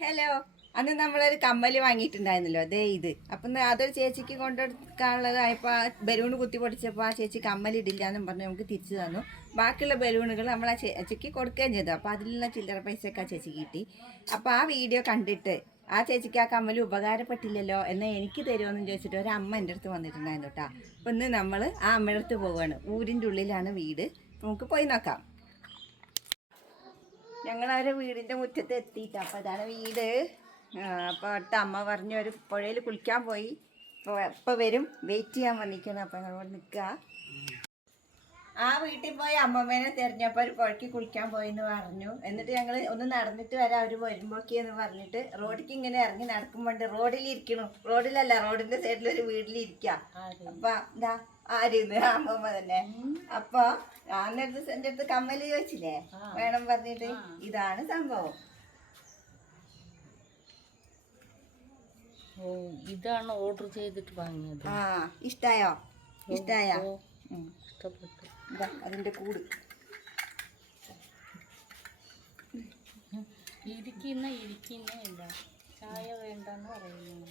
Hello, അന്ന് നമ്മളൊരു കമ്മല് വാങ്ങിയിട്ടുണ്ടായിരുന്നല്ലോ, അതേ ഇത്. അപ്പം അതൊരു ചേച്ചിക്ക് കൊണ്ടെടുക്കാനുള്ളതായപ്പോൾ ബലൂൺ കുത്തി പൊടിച്ചപ്പോൾ ആ ചേച്ചി കമ്മലിടില്ല എന്നും പറഞ്ഞ് നമുക്ക് തിരിച്ചു തന്നു. ബാക്കിയുള്ള ബലൂണുകൾ നമ്മൾ ആ ചേച്ചിക്ക് കൊടുക്കുകയും ചെയ്തു. അപ്പോൾ അതിലുള്ള ചില്ലറ പൈസയൊക്കെ ആ ചേച്ചിക്ക് കിട്ടി. അപ്പോൾ ആ വീഡിയോ കണ്ടിട്ട് ആ ചേച്ചിക്ക് ആ കമ്മൽ ഉപകാരപ്പെട്ടില്ലല്ലോ എന്നാൽ എനിക്ക് തരുമോയെന്ന് ചോദിച്ചിട്ട് ഒരു അമ്മ എൻ്റെ അടുത്ത് വന്നിട്ടുണ്ടായിരുന്നു കേട്ടോ. അപ്പോൾ ഇന്ന് നമ്മൾ ആ അമ്മയുടെ അടുത്ത് പോവുകയാണ്. ഊരിൻ്റെ ഉള്ളിലാണ് വീട്. നമുക്ക് പോയി നോക്കാം. ഞങ്ങളവരെ വീടിൻ്റെ മുറ്റത്ത് എത്തിയിട്ട് അപ്പോൾ അതാണ് വീട്. അപ്പോൾ അടുത്ത അമ്മ പറഞ്ഞു ഒരു പുഴയിൽ കുളിക്കാൻ പോയി, ഇപ്പോൾ വരും, വെയിറ്റ് ചെയ്യാൻ വന്നിരിക്കണം. അപ്പോൾ ഞങ്ങളോട് നിൽക്കുക. ആ വീട്ടിൽ പോയി അമ്മമ്മേനെ തിരഞ്ഞപ്പോൾ ഒരു പുഴയ്ക്ക് കുളിക്കാൻ പോയി എന്ന് പറഞ്ഞു. എന്നിട്ട് ഞങ്ങൾ ഒന്ന് നടന്നിട്ട് വരാം അവർ വരുമ്പോഴേക്കെന്ന് പറഞ്ഞിട്ട് റോഡിലേക്ക് ഇങ്ങനെ ഇറങ്ങി നടക്കുമ്പോണ്ട് റോഡിലിരിക്കണം. റോഡിലല്ല, റോഡിൻ്റെ സൈഡിലൊരു വീട്ടിലിരിക്കുക. അപ്പം എന്താ ആരുന്ന് അമ്മമ്മ തന്നെ. അപ്പൊ എൻ്റെ അടുത്ത് കമ്മല് ചോദിച്ചില്ലേ വേണം പറഞ്ഞിട്ട്, ഇതാണ് സംഭവം. ഇതാണ് ഓർഡർ ചെയ്തിട്ട് വാങ്ങിയത്. ഇഷ്ടായോ? ഇഷ്ടായ? ഇഷ്ടപ്പെട്ടു. ഇതാ അതിന്റെ കൂട്. ഇരിക്കുന്ന ഇല്ല, ചായ വേണ്ടെന്ന് പറയുന്നു.